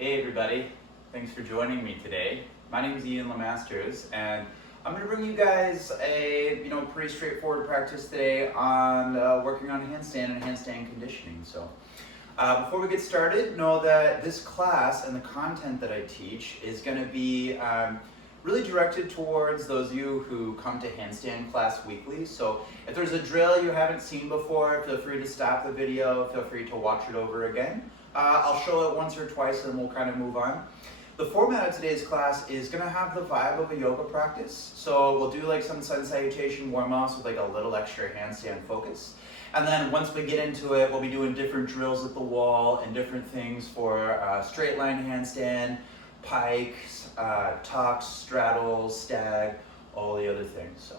Hey everybody, thanks for joining me today. My name is LeMasters, and I'm going to bring you guys a pretty straightforward practice today on working on handstand and handstand conditioning. So before we get started, know that this class and the content that I teach is going to be really directed towards those of you who come to handstand class weekly. So if there's a drill you haven't seen before, feel free to stop the video, feel free to watch it over again. I'll show it once or twice and we'll kind of move on. The format of today's class is going to have the vibe of a yoga practice. So we'll do like some sun salutation warm-ups with like a little extra handstand focus. And then once we get into it, we'll be doing different drills at the wall and different things for straight line handstand, pike, tucks, straddles, stag, all the other things. So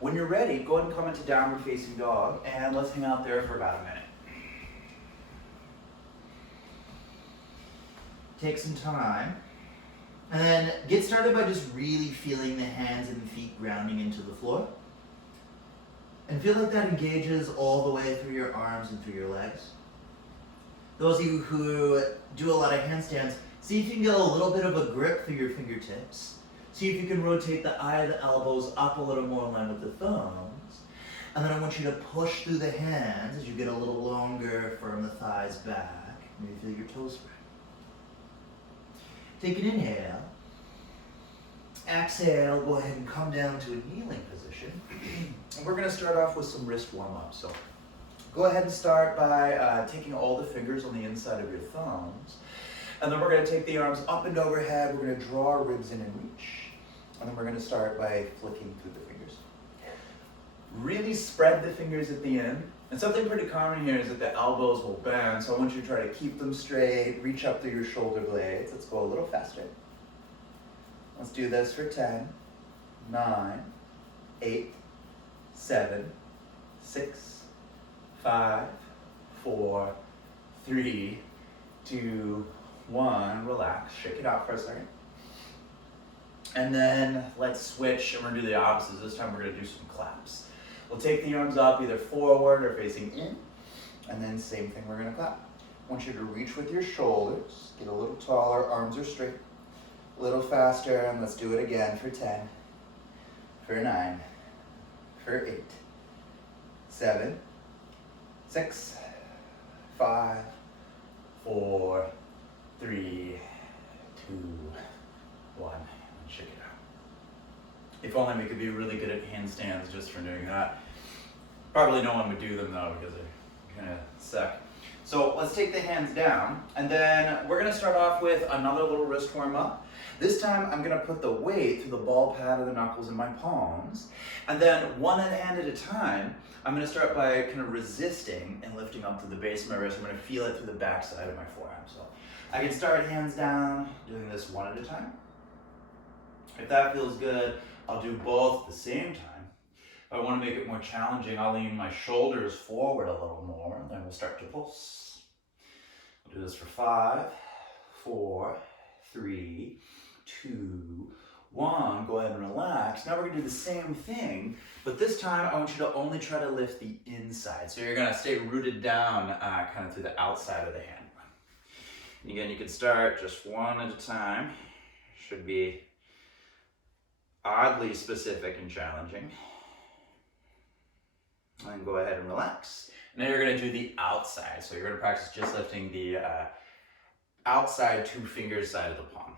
when you're ready, go ahead and come into downward facing dog and let's hang out there for about a minute. Take some time, and then get started by just really feeling the hands and feet grounding into the floor. And feel like that engages all the way through your arms and through your legs. Those of you who do a lot of handstands, see if you can get a little bit of a grip through your fingertips. See if you can rotate the eye of the elbows up a little more in line with the thumbs. And then I want you to push through the hands as you get a little longer, firm the thighs back. Maybe feel your toes spread. Take an inhale. Exhale, go ahead and come down to a kneeling position. And we're going to start off with some wrist warm-up. So go ahead and start by taking all the fingers on the inside of your thumbs. And then we're going to take the arms up and overhead. We're going to draw our ribs in and reach. And then we're going to start by flicking through the fingers. Really spread the fingers at the end. And something pretty common here is that the elbows will bend, so I want you to try to keep them straight, reach up through your shoulder blades. Let's go a little faster. Let's do this for 10, 9, 8, 7, 6, 5, 4, 3, 2, 1. Relax, shake it out for a second. And then let's switch and we're gonna do the opposite. This time we're gonna do some claps. We'll take the arms up either forward or facing in, and then same thing, we're gonna clap. I want you to reach with your shoulders, get a little taller, arms are straight, a little faster, and let's do it again for 10, for 9, for 8, 7, 6, 5, 4, 3, 2, 1. Shake it out. If only we could be really good at handstands just for doing that. Probably no one would do them though because they kind of suck. So let's take the hands down, and then we're going to start off with another little wrist warm up. This time I'm going to put the weight through the ball pad of the knuckles in my palms, and then one hand at a time, I'm going to start by kind of resisting and lifting up to the base of my wrist. I'm going to feel it through the back side of my forearm. So I can start hands down, doing this one at a time. If that feels good, I'll do both at the same time. If I want to make it more challenging, I'll lean my shoulders forward a little more, and then we'll start to pulse. We'll do this for 5, 4, 3, 2, 1. Go ahead and relax. Now we're going to do the same thing, but this time I want you to only try to lift the inside. So you're going to stay rooted down kind of through the outside of the hand. And again, you can start just one at a time. Should be oddly specific and challenging. And go ahead and relax. Now you're going to do the outside. So you're going to practice just lifting the outside 2 fingers side of the palm.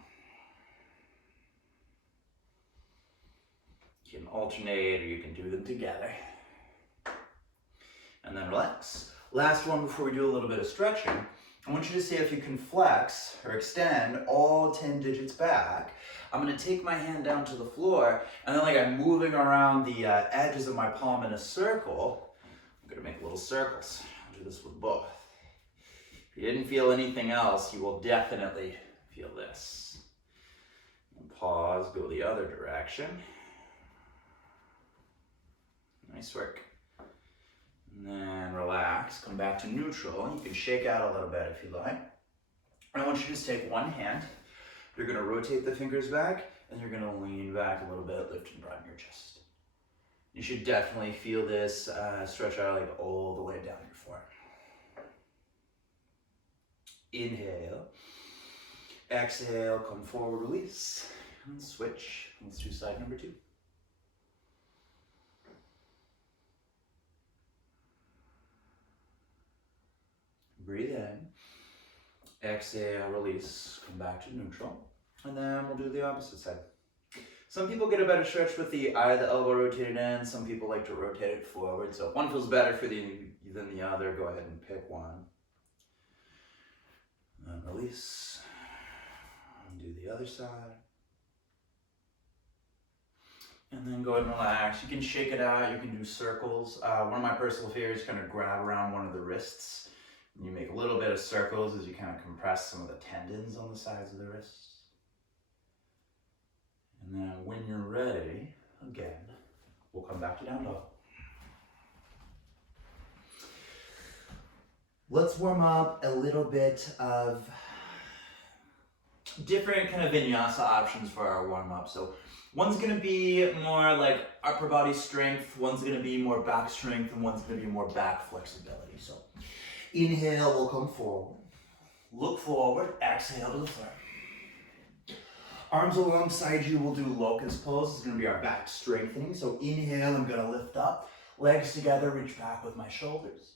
You can alternate or you can do them together. And then relax. Last one before we do a little bit of stretching. I want you to see if you can flex or extend all 10 digits back. I'm going to take my hand down to the floor, and then like I'm moving around the edges of my palm in a circle. I'm going to make little circles. I'll do this with both. If you didn't feel anything else, you will definitely feel this. And pause, go the other direction. Nice work. And then relax, come back to neutral. You can shake out a little bit if you like. And I want you to just take one hand. You're going to rotate the fingers back, and you're going to lean back a little bit, lift and broaden your chest. You should definitely feel this stretch out like all the way down your forearm. Inhale. Exhale, come forward, release, and switch. Let's do side number 2. Breathe in. Exhale, release, come back to neutral. And then we'll do the opposite side. Some people get a better stretch with the eye of the elbow rotated in. Some people like to rotate it forward. So if one feels better for than the other, go ahead and pick one. And release. And do the other side. And then go ahead and relax. You can shake it out. You can do circles. One of my personal favorites is kind of grab around one of the wrists. And you make a little bit of circles as you kind of compress some of the tendons on the sides of the wrists. And then when you're ready, again, we'll come back to down dog. Let's warm up a little bit of different kind of vinyasa options for our warm up. So one's gonna be more like upper body strength, one's gonna be more back strength, and one's gonna be more back flexibility. So inhale, we'll come forward. Look forward, exhale to the front. Arms alongside you, we'll do locust pose. It's gonna be our back strengthening. So inhale, I'm gonna lift up. Legs together, reach back with my shoulders.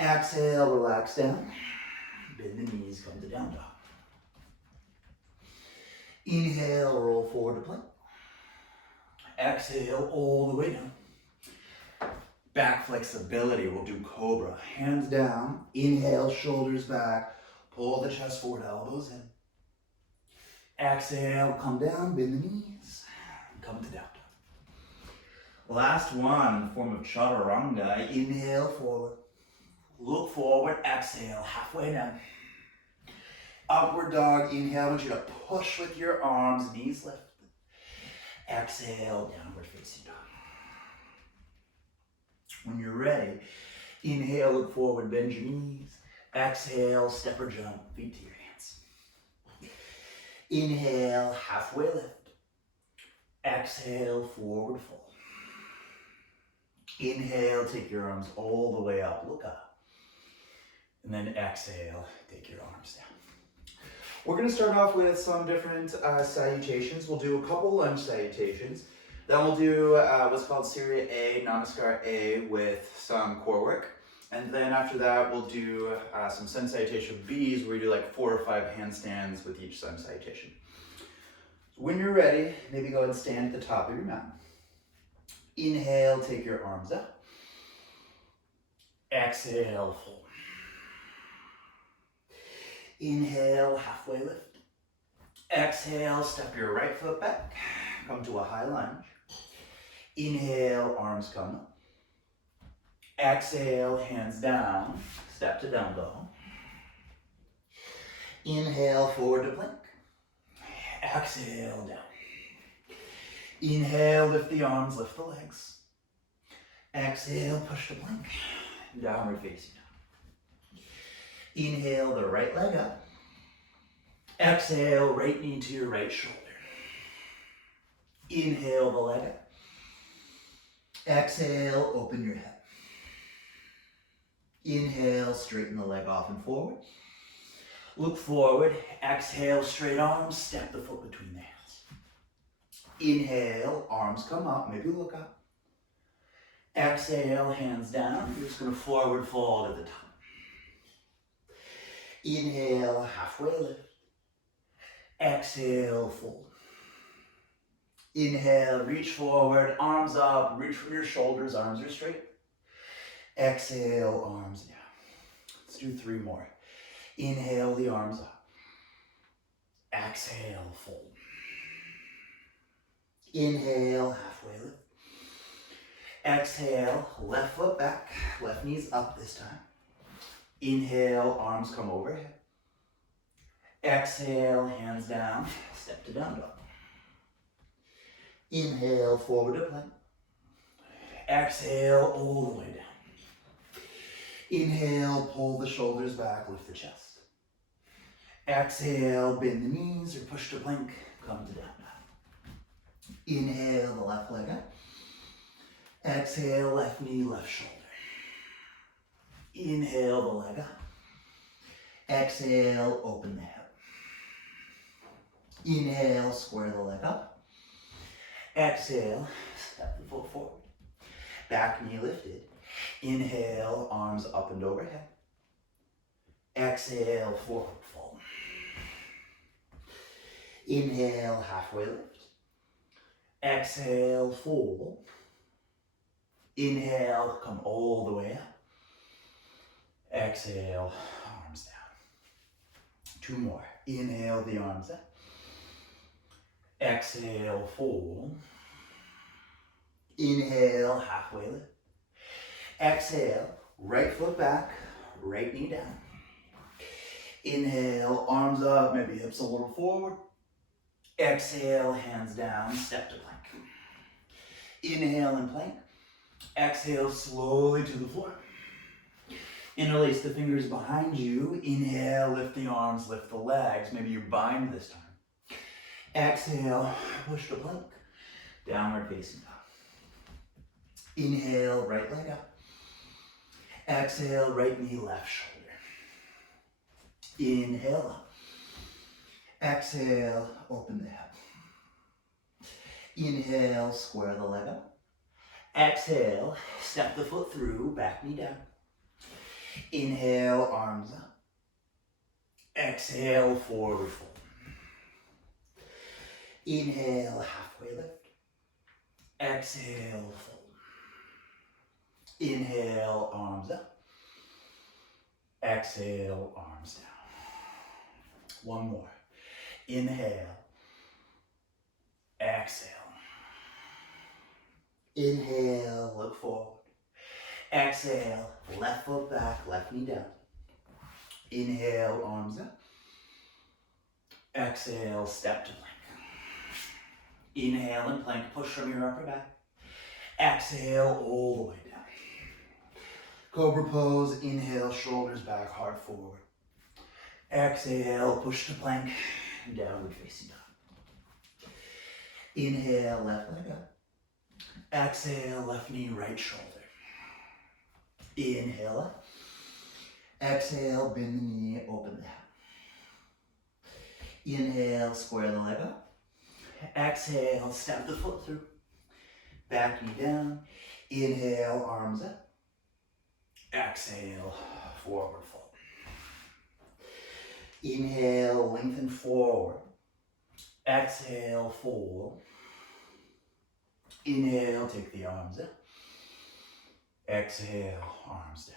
Exhale, relax down. Bend the knees, come to down dog. Inhale, roll forward to plank. Exhale, all the way down. Back flexibility, we'll do cobra. Hands down, inhale, shoulders back. Pull the chest forward, elbows in. Exhale, come down, bend the knees, come to down dog. Last one in the form of chaturanga. Inhale, forward. Look forward, exhale, halfway down. Upward dog, inhale, I want you to push with your arms, knees lifted. Exhale, downward facing dog. When you're ready, inhale, look forward, bend your knees. Exhale, step or jump, feet to your hands. Inhale, halfway lift. Exhale, forward fold. Inhale, take your arms all the way up, look up. And then exhale, take your arms down. We're gonna start off with some different salutations. We'll do a couple lunge salutations. Then we'll do what's called Surya A, Namaskar A with some core work. And then after that, we'll do some sun salutation Bs where we do like 4 or 5 handstands with each sun salutation. So when you're ready, maybe go ahead and stand at the top of your mat. Inhale, take your arms up. Exhale, fold. Inhale, halfway lift. Exhale, step your right foot back. Come to a high lunge. Inhale, arms come up. Exhale, hands down, step to down dog. Inhale, forward to plank. Exhale, down. Inhale, lift the arms, lift the legs. Exhale, push to plank. Downward facing dog. Inhale, the right leg up. Exhale, right knee to your right shoulder. Inhale, the leg up. Exhale, open your hip. Inhale, straighten the leg off and forward. Look forward, exhale, straight arms, step the foot between the hands. Inhale, arms come up, maybe look up. Exhale, hands down. You're just gonna forward fold at the top. Inhale, halfway lift. Exhale, fold. Inhale, reach forward, arms up, reach from your shoulders, arms are straight. Exhale, arms down. Let's do 3 more. Inhale, the arms up. Exhale, fold. Inhale, halfway lift. Exhale, left foot back, left knee's up this time. Inhale, arms come overhead. Exhale, hands down, step to down dog. Inhale, forward to plank. Exhale, all the way down. Inhale, pull the shoulders back, lift the chest. Exhale, bend the knees or push to plank, come to down dog. Inhale, the left leg up. Exhale, left knee, left shoulder. Inhale, the leg up. Exhale, open the hip. Inhale, square the leg up. Exhale, step the foot forward. Back knee lifted. Inhale, arms up and overhead. Exhale, forward fold. Inhale, halfway lift. Exhale, fold. Inhale, come all the way up. Exhale, arms down. 2 more. Inhale, the arms up. Exhale, fold. Inhale, halfway lift. Exhale, right foot back, right knee down. Inhale, arms up, maybe hips a little forward. Exhale, hands down, step to plank. Inhale and plank. Exhale, slowly to the floor. Interlace the fingers behind you. Inhale, lift the arms, lift the legs. Maybe you bind this time. Exhale, push the plank. Downward facing dog. Inhale, right leg up. Exhale, right knee, left shoulder. Inhale up. Exhale, open the hip. Inhale, square the leg up. Exhale, step the foot through, back knee down. Inhale, arms up. Exhale, forward fold. Inhale, halfway lift. Exhale, fold. Inhale, arms up. Exhale, arms down. 1 more. Inhale. Exhale. Inhale, look forward. Exhale, left foot back, left knee down. Inhale, arms up. Exhale, step to plank. Inhale and plank, push from your upper back. Exhale, all the way down. Cobra pose, inhale, shoulders back, heart forward. Exhale, push to plank, downward facing dog. Inhale, left leg up. Exhale, left knee, right shoulder. Inhale up. Exhale, bend the knee, open the hip. Inhale, square the leg up. Exhale, step the foot through. Back knee down. Inhale, arms up. Exhale, forward fold. Inhale, lengthen forward. Exhale, fold. Inhale, take the arms up. Exhale, arms down.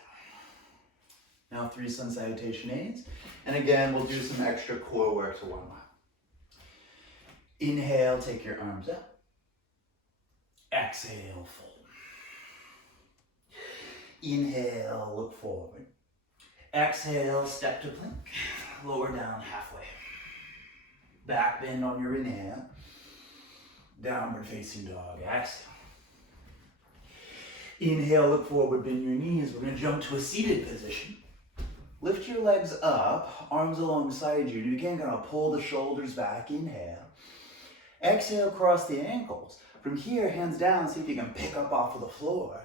Now 3 sun salutation aids. And again, we'll do some extra core work to warm up. Inhale, take your arms up. Exhale, fold. Inhale, look forward. Exhale, step to plank. Lower down halfway. Back bend on your inhale. Downward facing dog. Exhale. Inhale, look forward, bend your knees. We're going to jump to a seated position. Lift your legs up, arms alongside you. And again, going to pull the shoulders back. Inhale. Exhale, cross the ankles. From here, hands down, see if you can pick up off of the floor.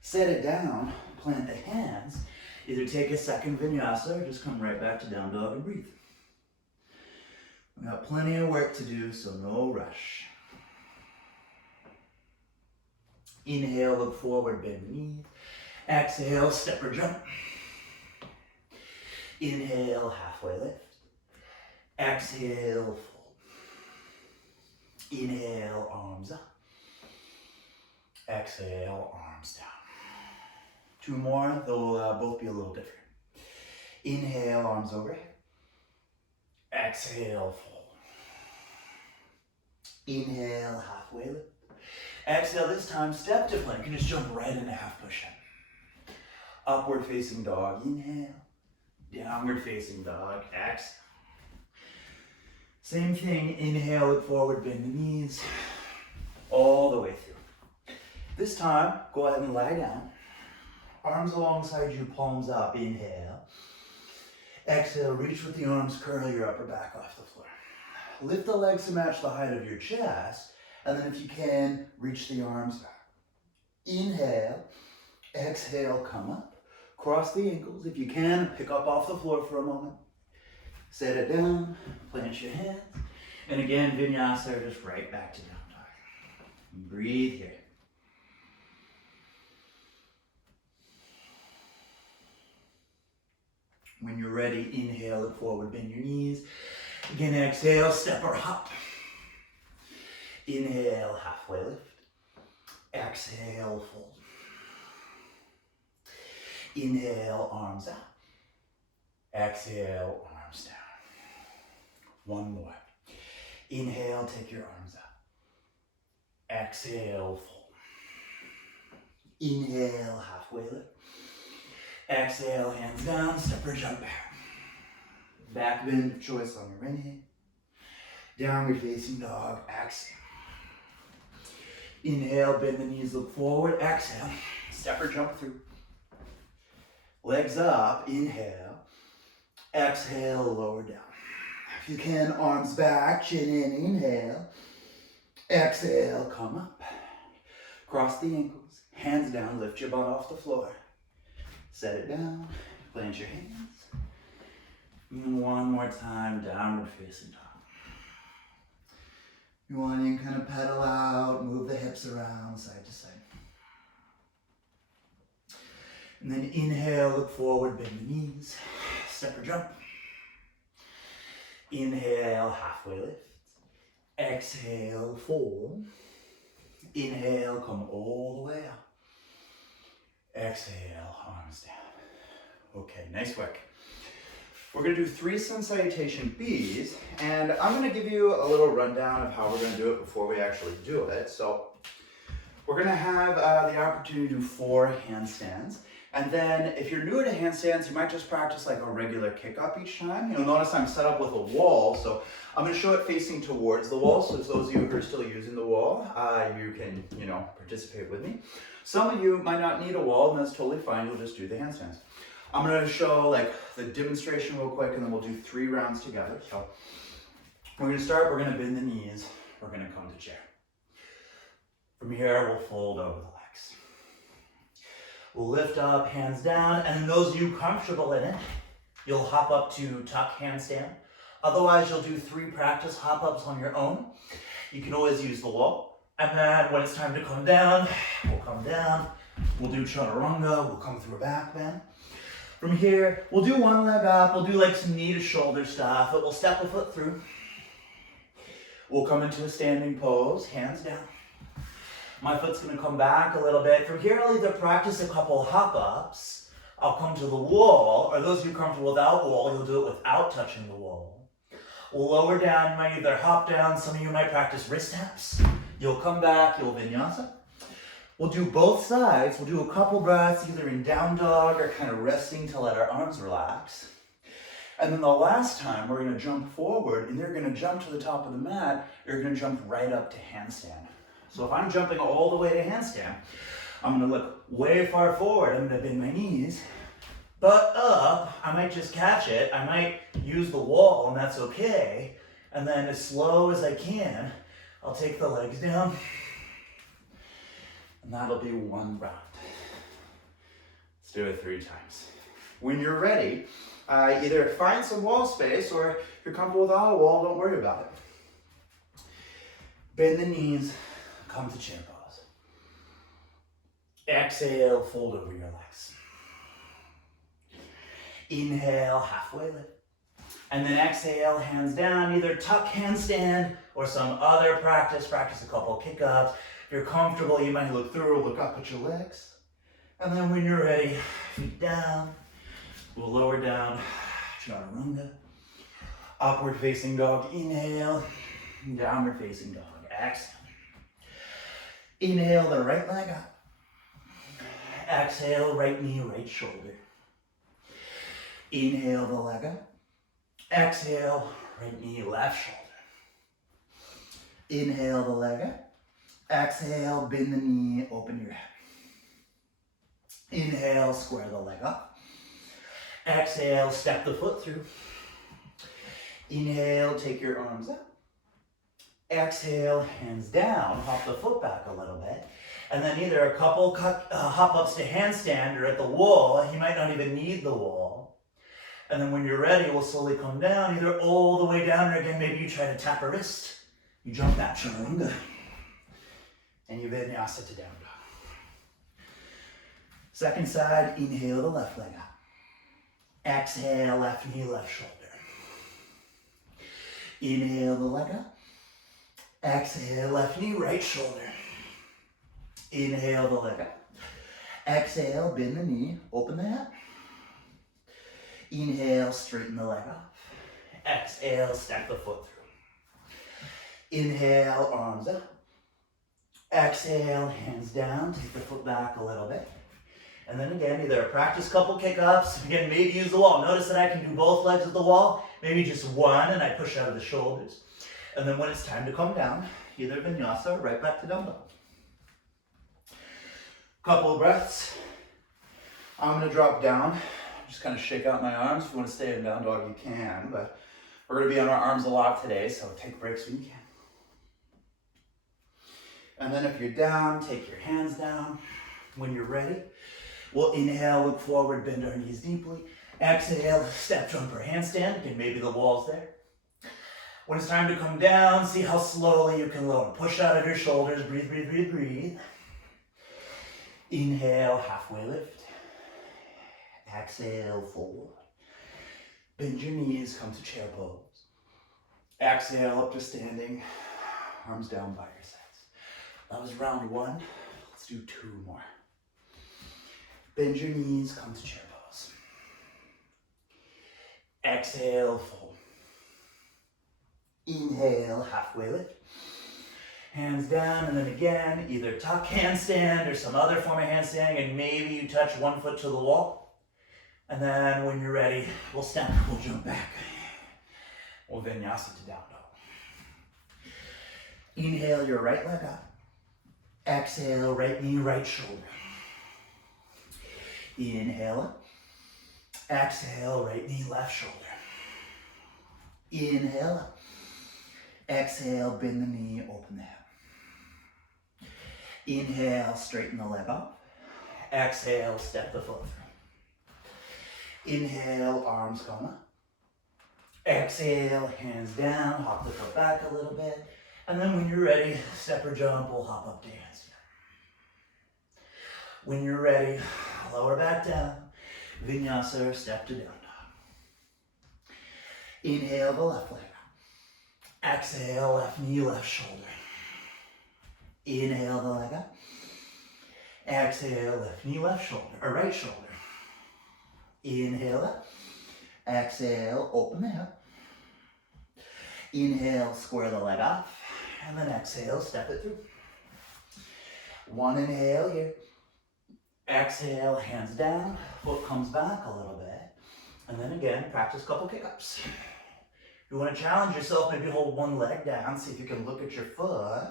Set it down, plant the hands. Either take a second vinyasa or just come right back to down dog and breathe. We've got plenty of work to do, so no rush. Inhale, look forward, bend the knees. Exhale, step or jump. Inhale, halfway lift. Exhale, fold. Inhale, arms up. Exhale, arms down. 2 more, they'll both be a little different. Inhale, arms overhead. Exhale, fold. Inhale, halfway lift. Exhale, this time, step to plank and just jump right into half push-up. Upward facing dog, inhale. Downward facing dog, exhale. Same thing, inhale, look forward, bend the knees. All the way through. This time, go ahead and lie down. Arms alongside you, palms up, inhale. Exhale, reach with the arms, curl your upper back off the floor. Lift the legs to match the height of your chest, and then if you can, reach the arms back. Inhale, exhale, come up. Cross the ankles. If you can, pick up off the floor for a moment. Set it down, plant your hands. And again, vinyasa, just right back to down dog. Breathe here. When you're ready, inhale, look forward, bend your knees. Again, exhale, step or hop. Inhale, halfway lift. Exhale, fold. Inhale, arms out. Exhale, arms down. One more. Inhale, take your arms out. Exhale, fold. Inhale, halfway lift. Exhale, hands down, step or jump back. Back bend of choice on your inhale. Downward facing dog, exhale. Inhale, bend the knees, look forward, exhale. Step or jump through. Legs up, inhale. Exhale, lower down. If you can, arms back, chin in, inhale. Exhale, come up. Cross the ankles, hands down, lift your butt off the floor. Set it down, plant your hands. And one more time, downward facing dog. You want to kind of pedal out, move the hips around side to side. And then inhale, look forward, bend the knees, step or jump. Inhale, halfway lift. Exhale, fold. Inhale, come all the way up. Exhale, arms down. Okay, nice work. We're going to do 3 sun salutation Bs, and I'm going to give you a little rundown of how we're going to do it before we actually do it. So we're going to have the opportunity to do 4 handstands. And then if you're newer to handstands, you might just practice like a regular kick up each time. You'll notice I'm set up with a wall, so I'm going to show it facing towards the wall. So those of you who are still using the wall, you can, participate with me. Some of you might not need a wall, and that's totally fine. You'll just do the handstands. I'm going to show like the demonstration real quick, and then we'll do 3 rounds together. So we're going to start, we're going to bend the knees, we're going to come to chair. From here, we'll fold over the legs. We'll lift up, hands down, and those of you comfortable in it, you'll hop up to tuck handstand. Otherwise, you'll do 3 practice hop-ups on your own. You can always use the wall. And then when it's time to come down, we'll come down. We'll do chaturanga, we'll come through a back bend. From here, we'll do one leg up, we'll do like some knee to shoulder stuff, but we'll step a foot through. We'll come into a standing pose, hands down. My foot's gonna come back a little bit. From here, I'll either practice a couple hop-ups, I'll come to the wall, or those of you comfortable without wall, you'll do it without touching the wall. We'll lower down, you might either hop down, some of you might practice wrist taps. You'll come back, you'll vinyasa. We'll do both sides. We'll do a couple breaths, either in down dog or kind of resting to let our arms relax. And then the last time, we're gonna jump forward, and you're gonna jump to the top of the mat, you're gonna jump right up to handstand. So if I'm jumping all the way to handstand, I'm gonna look way far forward, I'm gonna bend my knees, butt up, I might just catch it, I might use the wall, and that's okay. And then as slow as I can, I'll take the legs down, and that'll be 1 round. Let's do it 3 times. When you're ready, either find some wall space, or if you're comfortable without a wall, don't worry about it. Bend the knees, come to chair pose. Exhale, fold over your legs. Inhale, halfway lift. And then exhale, hands down, either tuck handstand or some other practice. Practice a couple kick ups. If you're comfortable, you might look through or look up at your legs. And then when you're ready, feet down. We'll lower down, chaturanga. Upward facing dog, inhale. Downward facing dog, exhale. Inhale the right leg up. Exhale, right knee, right shoulder. Inhale the leg up. Exhale, right knee, left shoulder. Inhale the leg up. Exhale, bend the knee, open your head. Inhale, square the leg up. Exhale, step the foot through. Inhale, take your arms up. Exhale, hands down, hop the foot back a little bit. And then either a couple hop-ups to handstand or at the wall. You might not even need the wall. And then when you're ready, we'll slowly come down, either all the way down, or again, maybe you try to tap a wrist. You jump that chaturanga, and you vinyasa to down dog. Second side, inhale the left leg up. Exhale, left knee, left shoulder. Inhale the leg up. Exhale, left knee, right shoulder. Inhale the leg up. Exhale, bend the knee, open the hip. Inhale, straighten the leg up. Exhale, step the foot through. Inhale, arms up. Exhale, hands down, take the foot back a little bit. And then again, either practice couple kick-ups, again, maybe use the wall. Notice that I can do both legs at the wall, maybe just one, and I push out of the shoulders. And then when it's time to come down, either vinyasa or right back to down dog. Couple of breaths. I'm gonna drop down, just kind of shake out my arms. If you wanna stay in down dog, you can, but we're gonna be on our arms a lot today, so take breaks when you can. And then if you're down, take your hands down. When you're ready, we'll inhale, look forward, bend our knees deeply. Exhale, step jump or handstand. Again, maybe the wall's there. When it's time to come down, see how slowly you can lower. Push out of your shoulders, breathe, breathe, breathe, breathe. Inhale, halfway lift. Exhale, forward. Bend your knees, come to chair pose. Exhale, up to standing, arms down by your sides. That was round one. Let's do two more. Bend your knees, come to chair pose. Exhale, fold. Inhale, halfway lift. Hands down, and then again, either tuck handstand or some other form of handstand, and maybe you touch one foot to the wall. And then when you're ready, we'll step, we'll jump back. We'll vinyasa to down dog. Inhale your right leg up. Exhale, right knee, right shoulder. Inhale up. Exhale, right knee, left shoulder. Inhale up. Exhale, bend the knee, open the hip. Inhale, straighten the leg up. Exhale, step the foot through. Inhale, arms come up. Exhale, hands down, hop the foot back a little bit. And then when you're ready, step or jump, we'll hop up to handstand. When you're ready, lower back down. Vinyasa or step to down dog. Inhale the left leg up. Exhale, left knee, left shoulder. Inhale the leg up. Exhale, left knee, left shoulder, or right shoulder. Inhale up. Exhale, open the hip. Inhale, square the leg off. And then exhale, step it through. One inhale here. Exhale, hands down. Foot comes back a little bit. And then again, practice a couple kick-ups. If you want to challenge yourself, maybe hold one leg down, see if you can look at your foot.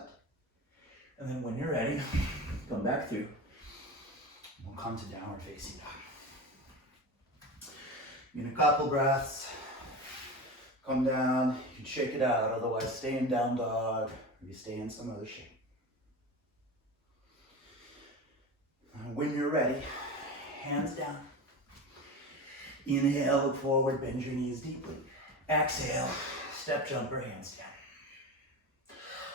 And then when you're ready, come back through. We'll come to downward facing dog. In a couple breaths, come down, you can shake it out, otherwise stay in down dog, or you stay in some other shape. And when you're ready, hands down. Inhale, look forward, bend your knees deeply. Exhale, step jump or handstand.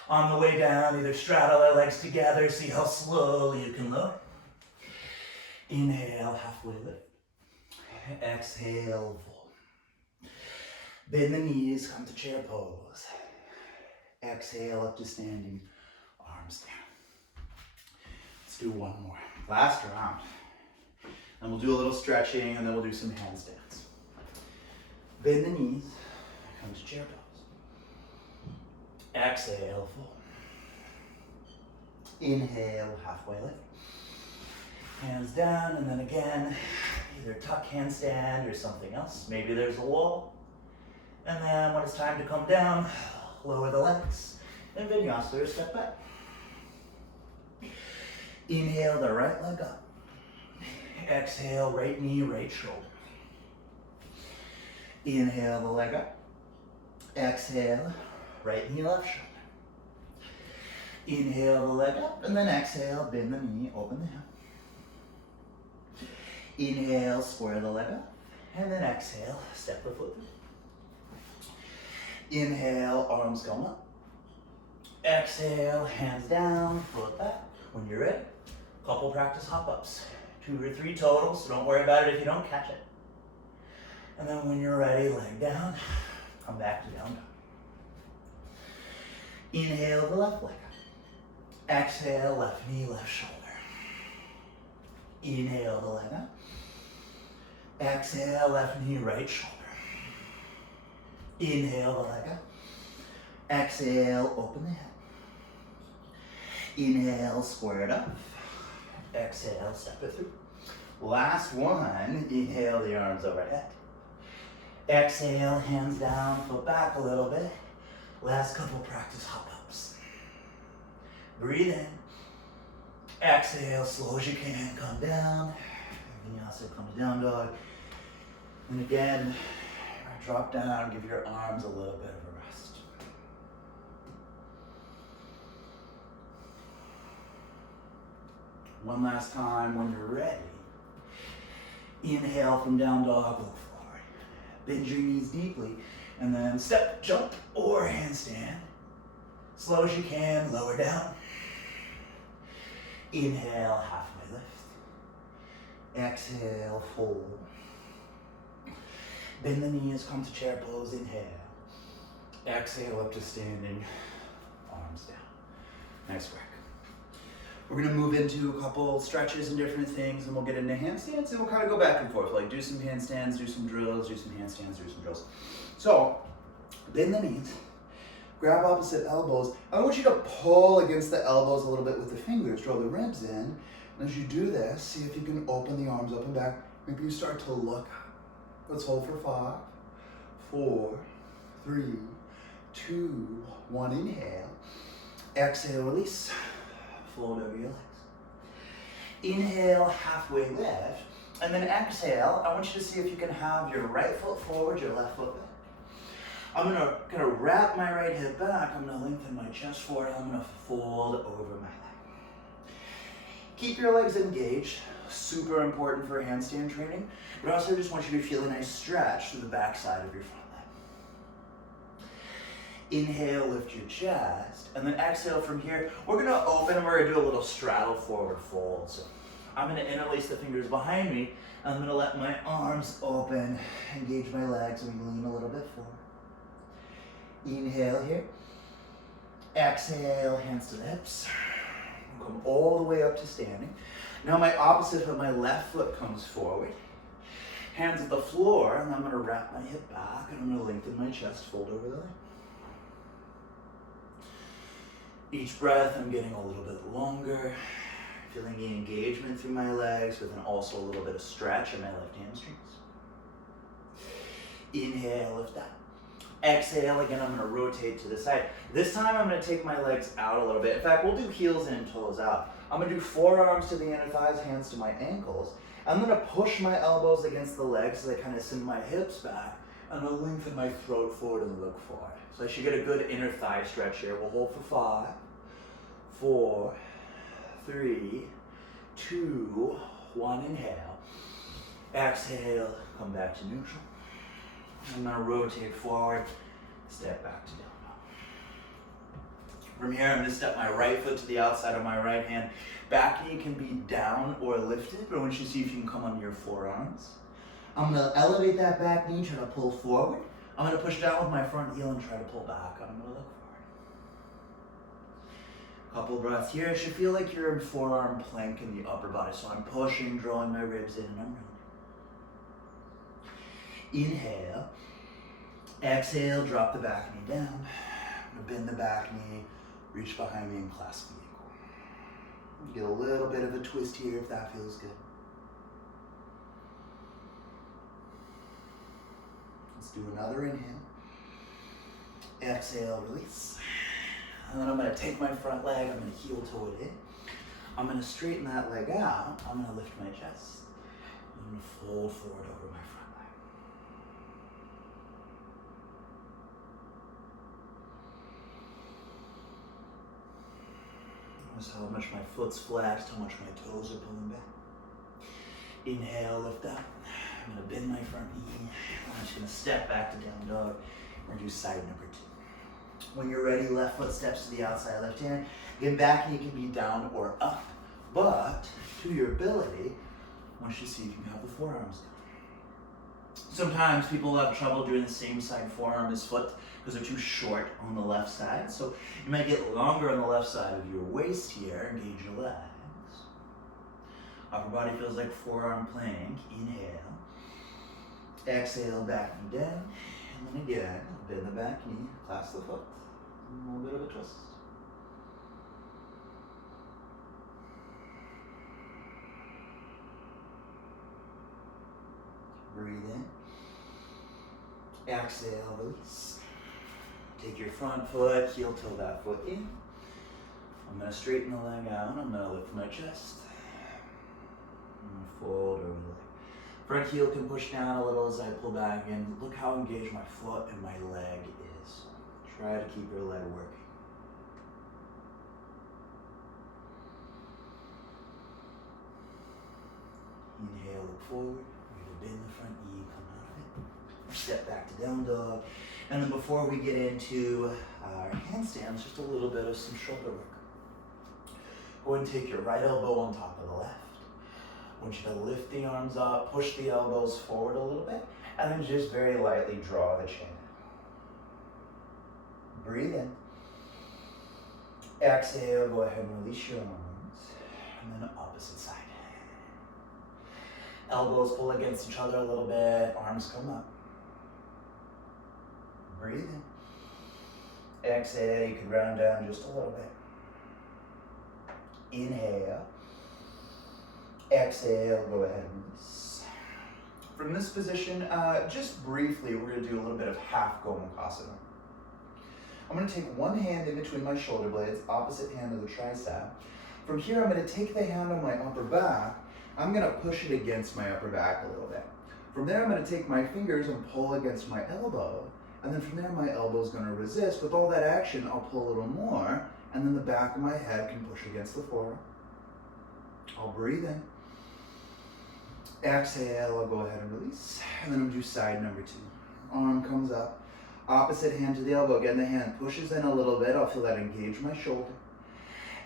On the way down, either straddle our legs together, see how slowly you can lower. Inhale, halfway lift. Exhale, fold. Bend the knees, come to chair pose. Exhale, up to standing, arms down. Let's do one more. Last round. And we'll do a little stretching, and then we'll do some handstands. Bend the knees, come to chair pose. Exhale, fold. Inhale, halfway lift. Hands down, and then again, either tuck handstand or something else. Maybe there's a wall. And then when it's time to come down, lower the legs. And vinyasa or step back. Inhale the right leg up. Exhale, right knee, right shoulder. Inhale the leg up. Exhale, right knee, left shoulder. Inhale the leg up, and then exhale, bend the knee, open the hip. Inhale, square the leg up. And then exhale, step the foot through. Inhale, arms come up. Exhale, hands down, foot back. When you're ready, couple practice hop-ups. 2 or 3 total, so don't worry about it if you don't catch it. And then when you're ready, leg down, come back to down dog. Inhale the left leg up. Exhale, left knee, left shoulder. Inhale the leg up. Exhale, left knee, right shoulder. Inhale the leg up. Exhale, open the head. Inhale, square it up. Exhale, step it through. Last one, inhale the arms overhead. Exhale, hands down, foot back a little bit. Last couple practice hop-ups. Breathe in. Exhale, slow as you can, come down. Vinyasa comes down dog. And again, drop down, give your arms a little bit of a rest. One last time when you're ready. Inhale from down dog, look forward. Bend your knees deeply, and then step, jump, or handstand. Slow as you can, lower down. Inhale, halfway lift. Exhale, fold. Bend the knees, come to chair pose, inhale. Exhale up to standing, arms down. Nice work. We're gonna move into a couple stretches and different things, and we'll get into handstands, and we'll kind of go back and forth, like do some handstands, do some drills, do some handstands, do some drills. So, bend the knees, grab opposite elbows. I want you to pull against the elbows a little bit with the fingers, draw the ribs in. And as you do this, see if you can open the arms up and back. Maybe you start to look up. Let's hold for 5, 4, 3, 2, 1. Inhale. Exhale, release. Float over your legs. Inhale, halfway lift. And then exhale, I want you to see if you can have your right foot forward, your left foot back. I'm gonna wrap my right hip back. I'm gonna lengthen my chest forward. I'm gonna fold over my leg. Keep your legs engaged. Super important for handstand training. But I also just want you to feel a nice stretch through the back side of your front leg. Inhale, lift your chest, and then exhale from here. We're gonna open and we're gonna do a little straddle forward fold. So I'm gonna interlace the fingers behind me. I'm gonna let my arms open, engage my legs, and we lean a little bit forward. Inhale here. Exhale, hands to the hips. Come all the way up to standing. Now my opposite foot, my left foot comes forward. Hands at the floor, and I'm gonna wrap my hip back, and I'm gonna lengthen my chest, fold over the leg. Each breath, I'm getting a little bit longer, feeling the engagement through my legs, but then also a little bit of stretch in my left hamstrings. Inhale, lift up. Exhale, again, I'm gonna rotate to the side. This time, I'm gonna take my legs out a little bit. In fact, we'll do heels in and toes out. I'm gonna do forearms to the inner thighs, hands to my ankles. I'm gonna push my elbows against the legs so they kind of send my hips back. I'm gonna lengthen my throat forward and look forward. So I should get a good inner thigh stretch here. We'll hold for 5, 4, 3, 2, 1. Inhale. Exhale, come back to neutral. I'm gonna rotate forward, step back to down dog. From here, I'm gonna step my right foot to the outside of my right hand. Back knee can be down or lifted, but I want you to see if you can come onto your forearms. I'm gonna elevate that back knee, try to pull forward. I'm gonna push down with my front heel and try to pull back. I'm gonna look forward. Couple breaths here. It should feel like you're in forearm plank in the upper body. So I'm pushing, drawing my ribs in, and I'm rounding. Inhale. Exhale, drop the back knee down. I'm gonna bend the back knee, reach behind me and clasp the ankle. Get a little bit of a twist here if that feels good. Let's do another inhale. Exhale, release. And then I'm gonna take my front leg, I'm gonna heel toe it in. I'm gonna straighten that leg out. I'm gonna lift my chest. I'm gonna fold forward over my front leg. Notice how much my foot's flexed, how much my toes are pulling back. Inhale, lift up. I'm gonna bend my front knee. I'm just gonna step back to down dog. We're gonna do side number 2. When you're ready, left foot steps to the outside, left hand. Get back and you can be down or up. But to your ability, I want you to see if you can have the forearms down. Sometimes people have trouble doing the same side forearm as foot because they're too short on the left side. So you might get longer on the left side of your waist here. Engage your legs. Upper body feels like forearm plank. Inhale. Exhale, back knee down. And then again, bend the back knee, clasp the foot. A little bit of a twist. Breathe in. Exhale, release. Take your front foot, heel toe that foot in. I'm going to straighten the leg out. I'm going to lift my chest. I'm going to fold over the leg. Front heel can push down a little as I pull back in. Look how engaged my foot and my leg is. Try to keep your leg working. Inhale, look forward. Bend the front knee, come out of it. Step back to down dog. And then before we get into our handstands, just a little bit of some shoulder work. Go ahead and take your right elbow on top of the left. I want you to lift the arms up, push the elbows forward a little bit, and then just very lightly draw the chin. Breathe in. Exhale, go ahead and release your arms. And then opposite side. Elbows pull against each other a little bit, arms come up. Breathe in. Exhale, you can round down just a little bit. Inhale. Exhale, go ahead and release. From this position, just briefly, we're gonna do a little bit of half Gomukhasana. I'm gonna take one hand in between my shoulder blades, opposite hand of the tricep. From here, I'm gonna take the hand on my upper back. I'm gonna push it against my upper back a little bit. From there, I'm gonna take my fingers and pull against my elbow. And then from there, my elbow's gonna resist. With all that action, I'll pull a little more, and then the back of my head can push against the floor. I'll breathe in. Exhale, I'll go ahead and release. And then I'm gonna do side number 2. Arm comes up, opposite hand to the elbow. Again, the hand pushes in a little bit. I'll feel that engage my shoulder.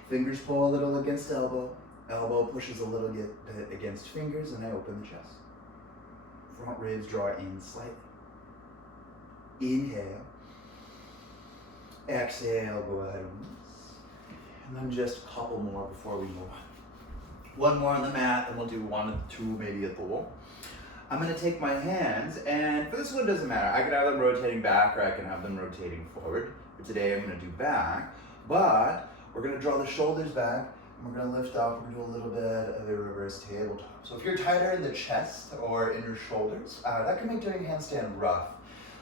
Fingers pull a little against elbow. Elbow pushes a little bit against fingers, and I open the chest. Front ribs draw in slightly. Inhale. Exhale, go ahead and release. And then just a couple more before we move on. One more on the mat, and we'll do 1 or 2 maybe at the wall. I'm gonna take my hands, and for this one, it doesn't matter. I can have them rotating back, or I can have them rotating forward. For today, I'm gonna do back, but we're gonna draw the shoulders back. We're going to lift up, we're going to do a little bit of a reverse tabletop. So if you're tighter in the chest or in your shoulders, that can make doing handstand rough.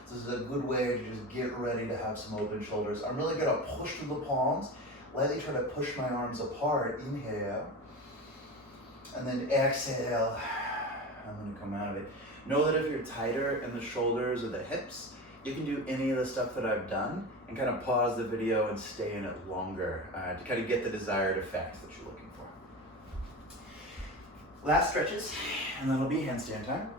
So this is a good way to just get ready to have some open shoulders. I'm really going to push through the palms, lightly try to push my arms apart. Inhale. And then exhale. I'm going to come out of it. Know that if you're tighter in the shoulders or the hips, you can do any of the stuff that I've done and kind of pause the video and stay in it longer to kind of get the desired effect that you're looking for. Last stretches, and then it'll be handstand time.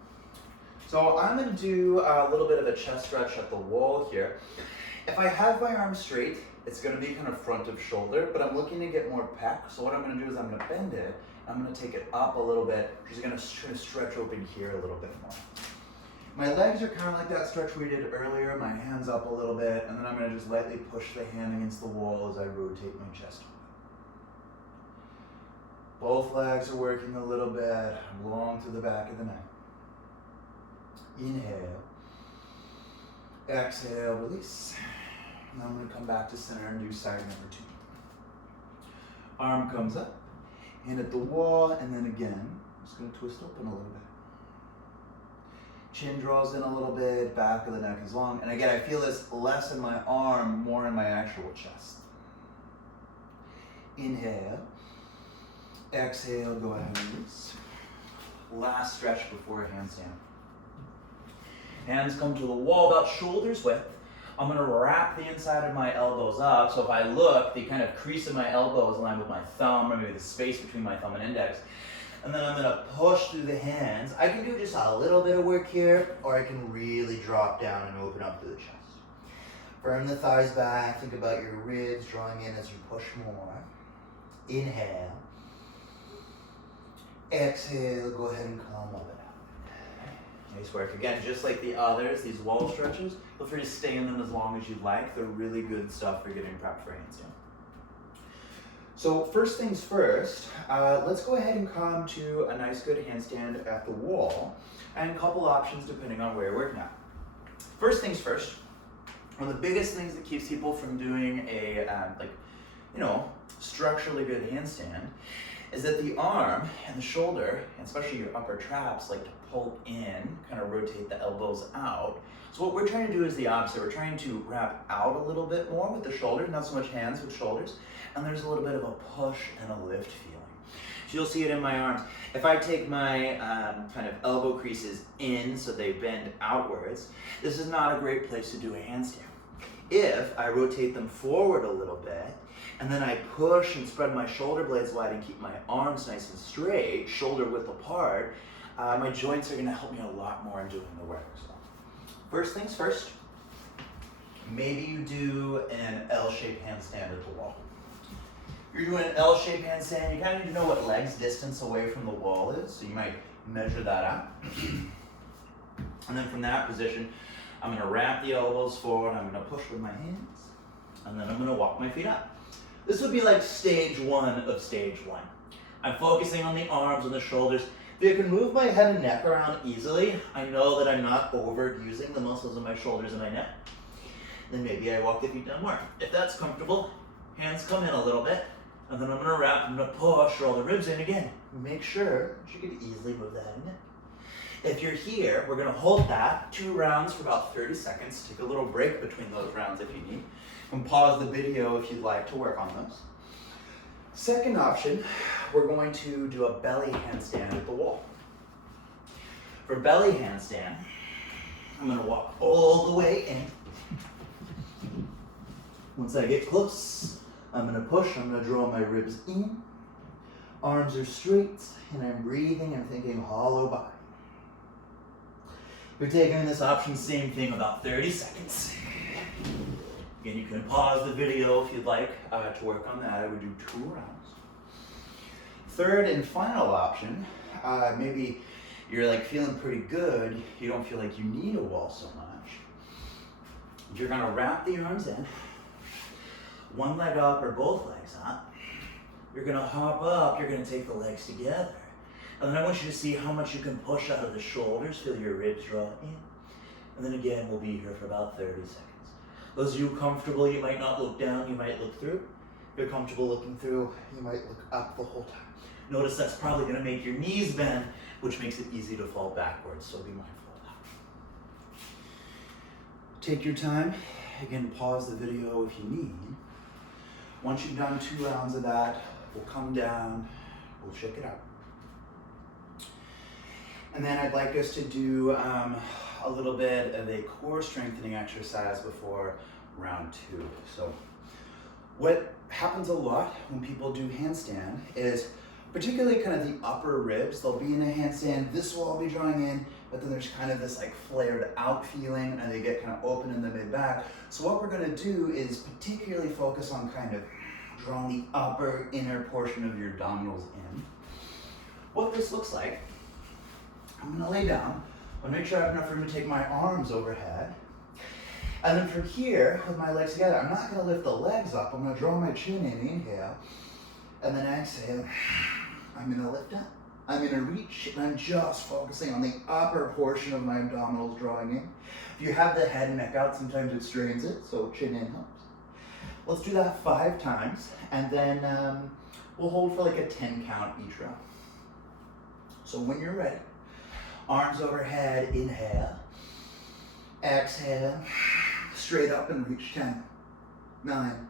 So I'm going to do a little bit of a chest stretch at the wall here. If I have my arms straight, it's going to be kind of front of shoulder, but I'm looking to get more pec. So what I'm going to do is I'm going to bend it. I'm going to take it up a little bit. Just going to try to stretch open here a little bit more. My legs are kind of like that stretch we did earlier, my hands up a little bit, and then I'm going to just lightly push the hand against the wall as I rotate my chest. Both legs are working a little bit, long to the back of the neck. Inhale. Exhale, release. And I'm going to come back to center and do side number 2. Arm comes up, hand at the wall, and then again, I'm just going to twist open a little bit. Chin draws in a little bit, back of the neck is long. And again, I feel this less in my arm, more in my actual chest. Inhale. Exhale, go ahead and release. Last stretch before a handstand. Hands come to the wall about shoulders width. I'm going to wrap the inside of my elbows up. So if I look, the kind of crease of my elbow is aligned with my thumb, or maybe the space between my thumb and index. And then I'm gonna push through the hands. I can do just a little bit of work here, or I can really drop down and open up through the chest. Firm the thighs back, think about your ribs drawing in as you push more. Inhale. Exhale, go ahead and come up and out. Nice work. Again, just like the others, these wall stretches, feel free to stay in them as long as you like. They're really good stuff for getting prepped for handstand. So first things first, let's go ahead and come to a nice good handstand at the wall, and a couple options depending on where you're working at. First things first, one of the biggest things that keeps people from doing a structurally good handstand is that the arm and the shoulder, and especially your upper traps, like to pull in, kind of rotate the elbows out. So what we're trying to do is the opposite. We're trying to wrap out a little bit more with the shoulders, not so much hands, but shoulders. And there's a little bit of a push and a lift feeling. So you'll see it in my arms. If I take my kind of elbow creases in so they bend outwards, this is not a great place to do a handstand. If I rotate them forward a little bit, and then I push and spread my shoulder blades wide and keep my arms nice and straight, shoulder width apart, my joints are gonna help me a lot more in doing the work. So, first things first, maybe you do an L-shaped handstand at the wall. If you're doing an L-shaped handstand, you kind of need to know what legs distance away from the wall is, so you might measure that out. And then from that position, I'm gonna wrap the elbows forward, I'm gonna push with my hands, and then I'm gonna walk my feet up. This would be like stage one of stage one. I'm focusing on the arms and the shoulders. If I can move my head and neck around easily, I know that I'm not overusing the muscles in my shoulders and my neck. Then maybe I walk the feet down more. If that's comfortable, hands come in a little bit, and then I'm gonna wrap, I'm gonna push, roll the ribs in again. Make sure that you can easily move the head and neck. If you're here, we're gonna hold that 2 rounds for about 30 seconds. Take a little break between those rounds if you need. And pause the video if you'd like to work on those. Second option, we're going to do a belly handstand at the wall. For belly handstand, I'm gonna walk all the way in. Once I get close, I'm gonna push, I'm gonna draw my ribs in. Arms are straight, and I'm breathing and thinking hollow body. If you're taking this option, same thing, about 30 seconds. Again, you can pause the video if you'd like to work on that. I would do 2 rounds. Third and final option, maybe you're like feeling pretty good, you don't feel like you need a wall so much. You're gonna wrap the arms in, one leg up or both legs up. You're gonna hop up, you're gonna take the legs together. And then I want you to see how much you can push out of the shoulders, feel your ribs draw in. And then again, we'll be here for about 30 seconds. Those of you comfortable, you might not look down, you might look through. If you're comfortable looking through, you might look up the whole time. Notice that's probably gonna make your knees bend, which makes it easy to fall backwards, so be mindful of that. Take your time. Again, pause the video if you need. Once you've done 2 rounds of that, we'll come down, we'll check it out. And then I'd like us to do a little bit of a core strengthening exercise before round 2. So what happens a lot when people do handstand is particularly kind of the upper ribs, they'll be in a handstand, this will all be drawing in, but then there's kind of this like flared out feeling and they get kind of open in the mid-back. So what we're gonna do is particularly focus on kind of drawing the upper inner portion of your abdominals in. What this looks like, I'm gonna lay down, I'm gonna make sure I have enough room to take my arms overhead. And then from here, with my legs together, I'm not gonna lift the legs up, I'm gonna draw my chin in, inhale, and then exhale, I'm gonna lift up. I'm gonna reach, and I'm just focusing on the upper portion of my abdominals drawing in. If you have the head and neck out, sometimes it strains it, so chin in helps. Let's do that 5 times, and then we'll hold for like a 10 count each round. So when you're ready, arms overhead, inhale, exhale, straight up and reach 10, 9,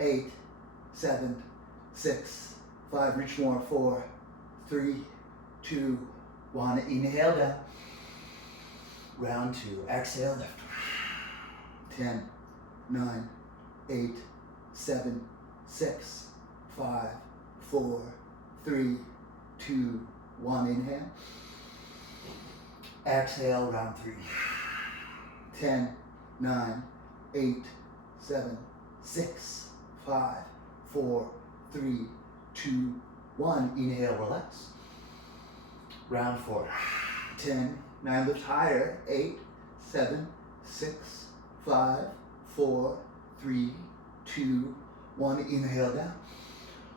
8, 7, 6, 5, reach more, 4, 3, 2, 1, inhale down. Round 2, exhale, lift. 10, 9, 8, 7, 6, 5, 4, 3, 2, 1, inhale. Exhale, round 3. 10, 9, 8, 7, 6, 5, 4, 3, 2, 1. Inhale, relax. Round 4. 10, 9, lift higher. 8, 7, 6, 5, 4, 3, 2, 1. Inhale down.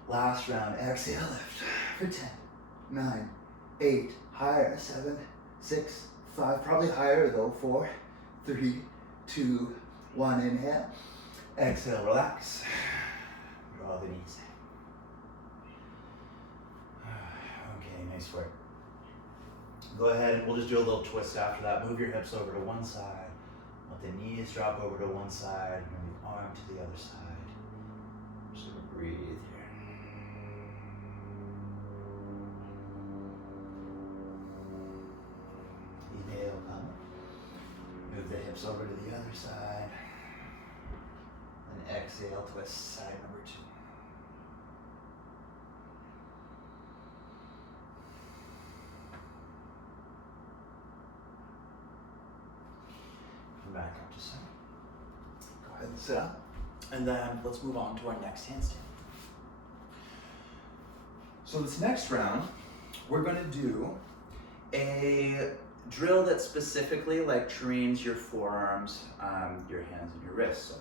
Last round, exhale, lift for 10, 9, 8, higher, 7, 6, 5, probably higher though, 4, 3, 2, 1, inhale. Exhale, relax. Draw the knees. Okay, nice work. Go ahead and we'll just do a little twist after that. Move your hips over to one side. Let the knees drop over to one side. And the arm to the other side. Just gonna breathe here. Inhale, come. Move the hips over to the other side. And exhale, twist side number 2. Come back up to center. Go ahead and sit up. And then let's move on to our next handstand. So this next round, we're going to do a drill that specifically trains your forearms, your hands, and your wrists. So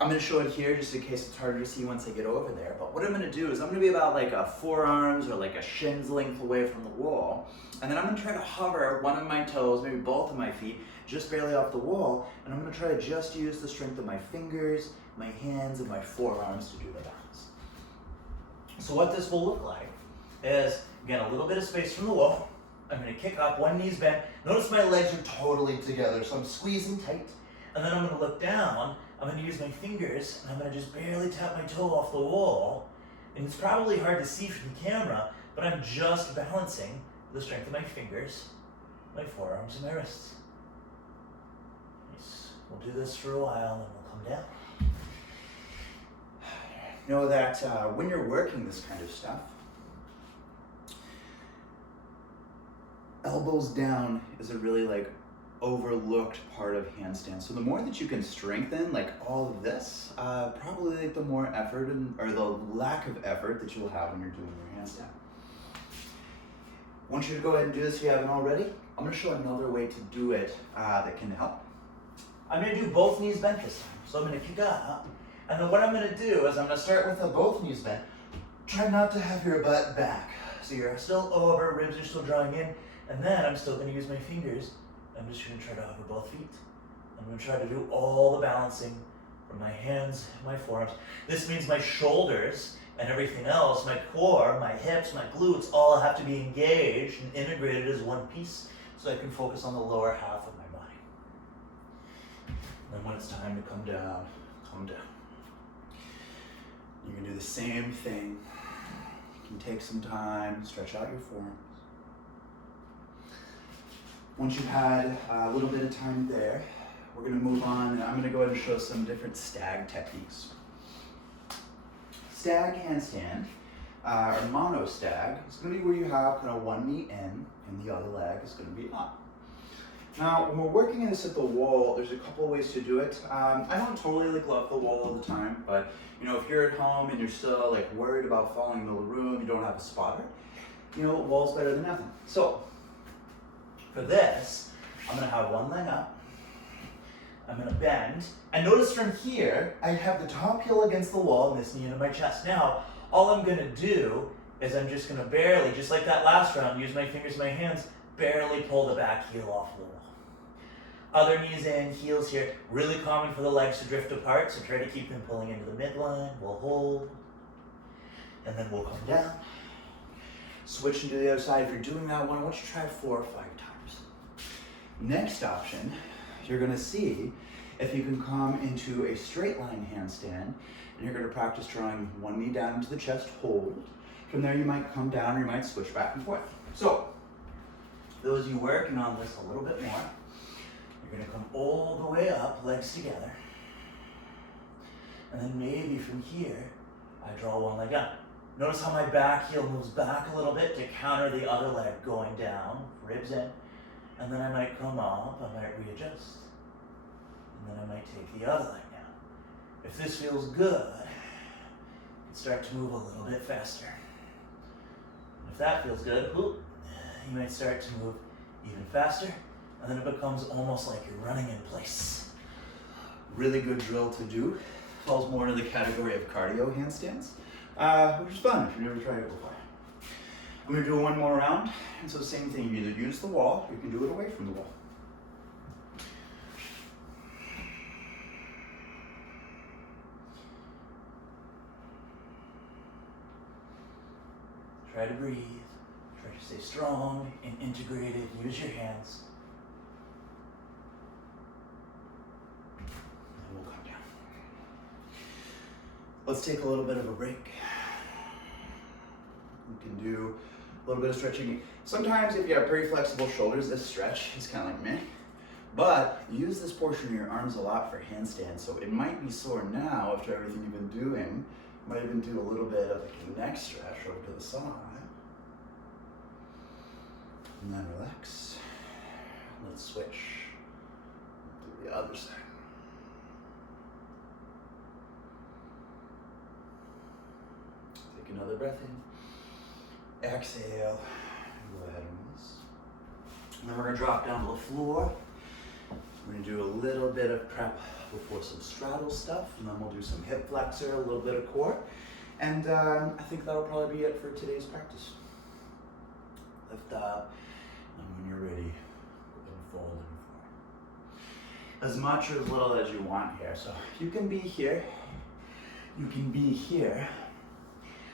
I'm going to show it here just in case it's harder to see once I get over there. But what I'm going to do is I'm going to be about a forearms or a shin's length away from the wall. And then I'm going to try to hover one of my toes, maybe both of my feet, just barely off the wall. And I'm going to try to just use the strength of my fingers, my hands, and my forearms to do the balance. So what this will look like is, again, a little bit of space from the wall. I'm going to kick up, one knee's bent. Notice my legs are totally together, so I'm squeezing tight. And then I'm going to look down. I'm going to use my fingers, and I'm going to just barely tap my toe off the wall. And it's probably hard to see from the camera, but I'm just balancing the strength of my fingers, my forearms, and my wrists. Nice. We'll do this for a while, and then we'll come down. Know that when you're working this kind of stuff, elbows down is a really overlooked part of handstand. So the more that you can strengthen all of this, probably the more effort or the lack of effort that you'll have when you're doing your handstand. I want you to go ahead and do this if you haven't already. I'm going to show another way to do it that can help. I'm going to do both knees bent this time. So I'm going to kick up. And then what I'm going to do is I'm going to start with both knees bent. Try not to have your butt back. So you're still over, ribs are still drawing in. And then I'm still going to use my fingers. I'm just going to try to hover both feet. I'm going to try to do all the balancing from my hands and my forearms. This means my shoulders and everything else, my core, my hips, my glutes, all have to be engaged and integrated as one piece so I can focus on the lower half of my body. And then when it's time to come down, come down. You can do the same thing. You can take some time, stretch out your forearms. Once you've had a little bit of time there, we're going to move on, and I'm going to go ahead and show some different stag techniques. Stag handstand, or mono stag, is going to be where you have one knee in, and the other leg is going to be up. Now, when we're working this at the wall, there's a couple of ways to do it. I don't totally love the wall all the time, but if you're at home and you're still worried about falling in the room, you don't have a spotter, wall's better than nothing. So, for this, I'm going to have one leg up. I'm going to bend. And notice from here, I have the top heel against the wall and this knee into my chest. Now, all I'm going to do is I'm just going to barely, just like that last round, use my fingers, my hands, barely pull the back heel off the wall. Other knees in, heels here. Really common for the legs to drift apart, so try to keep them pulling into the midline. We'll hold. And then we'll come down. Switching to the other side. If you're doing that one, I want you to try 4 or 5 times. Next option, you're going to see if you can come into a straight line handstand, and you're going to practice drawing one knee down into the chest, hold. From there you might come down or you might switch back and forth. So, those of you working on this a little bit more, you're going to come all the way up, legs together. And then maybe from here, I draw one leg up. Notice how my back heel moves back a little bit to counter the other leg going down, ribs in, and then I might come up, I might readjust, and then I might take the other leg down. If this feels good, you can start to move a little bit faster. If that feels good, you might start to move even faster, and then it becomes almost like you're running in place. Really good drill to do. Falls more into the category of cardio handstands, which is fun if you've never tried it before. I'm gonna do one more round, and so same thing, you either use the wall, or you can do it away from the wall. Try to breathe, try to stay strong and integrated, use your hands. And we'll come down. Let's take a little bit of a break. You can do a little bit of stretching. Sometimes if you have pretty flexible shoulders, this stretch is kind of like meh. But you use this portion of your arms a lot for handstands, so it might be sore now after everything you've been doing. Might even do a little bit of a neck stretch over to the side. And then relax. Let's switch to the other side. Take another breath in. Exhale. Go ahead and release. And then we're going to drop down to the floor. We're going to do a little bit of prep before some straddle stuff, and then we'll do some hip flexor, a little bit of core. And I think that'll probably be it for today's practice. Lift up, and when you're ready, go ahead and fold and forward. As much or as little as you want here. So you can be here, you can be here.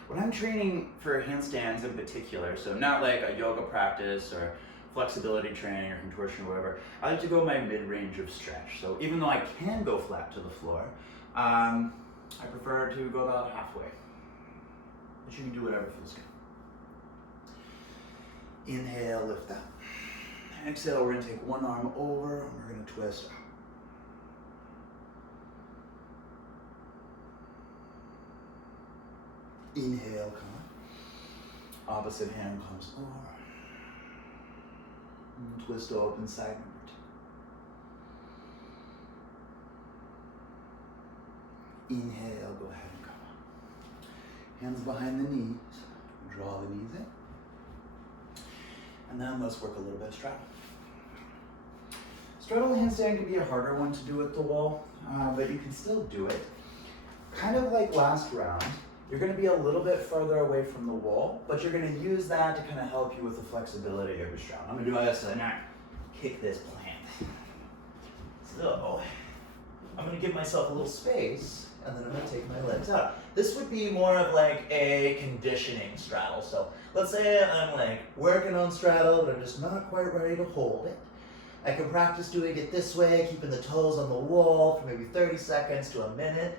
When I'm training for handstands in particular, so not like a yoga practice or flexibility training or contortion or whatever, I like to go my mid-range of stretch. So even though I can go flat to the floor, I prefer to go about halfway. But you can do whatever feels good. Inhale, lift up. Exhale, we're gonna take one arm over and we're gonna twist up. Inhale, come on. Opposite hand comes over. And twist to open side number two. Inhale, go ahead and come on. Hands behind the knees. Draw the knees in. And then let's work a little bit of straddle. Straddle handstand can be a harder one to do at the wall, but you can still do it. Kind of like last round, you're going to be a little bit further away from the wall, but you're going to use that to kind of help you with the flexibility of your straddle. I'm going to do this and not kick this plant. So I'm going to give myself a little space, and then I'm going to take my legs out. This would be more of like a conditioning straddle. So let's say I'm like working on straddle, but I'm just not quite ready to hold it. I can practice doing it this way, keeping the toes on the wall for maybe 30 seconds to a minute.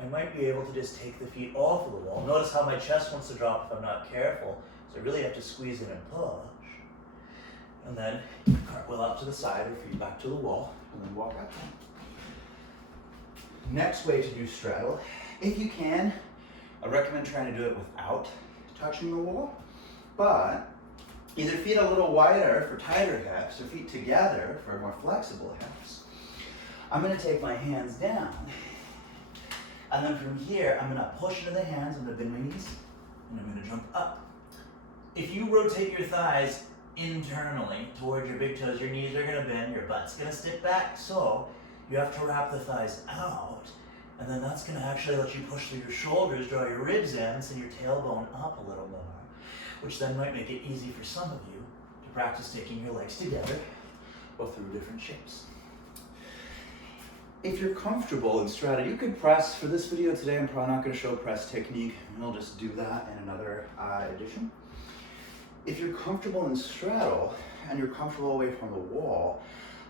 I might be able to just take the feet off of the wall. Notice how my chest wants to drop if I'm not careful. So I really have to squeeze in and push. And then cartwheel out to the side, or feet back to the wall, and then walk out. Next way to do straddle, if you can, I recommend trying to do it without touching the wall, but either feet a little wider for tighter hips, or feet together for more flexible hips. I'm gonna take my hands down, and then from here, I'm gonna push into the hands, I'm gonna bend my knees, and I'm gonna jump up. If you rotate your thighs internally towards your big toes, your knees are gonna bend, your butt's gonna stick back, so you have to wrap the thighs out, and then that's gonna actually let you push through your shoulders, draw your ribs in, and send your tailbone up a little more, which then might make it easy for some of you to practice taking your legs together or through different shapes. If you're comfortable in straddle, you could press. For this video today, I'm probably not gonna show press technique, and I'll just do that in another edition. If you're comfortable in straddle, and you're comfortable away from the wall,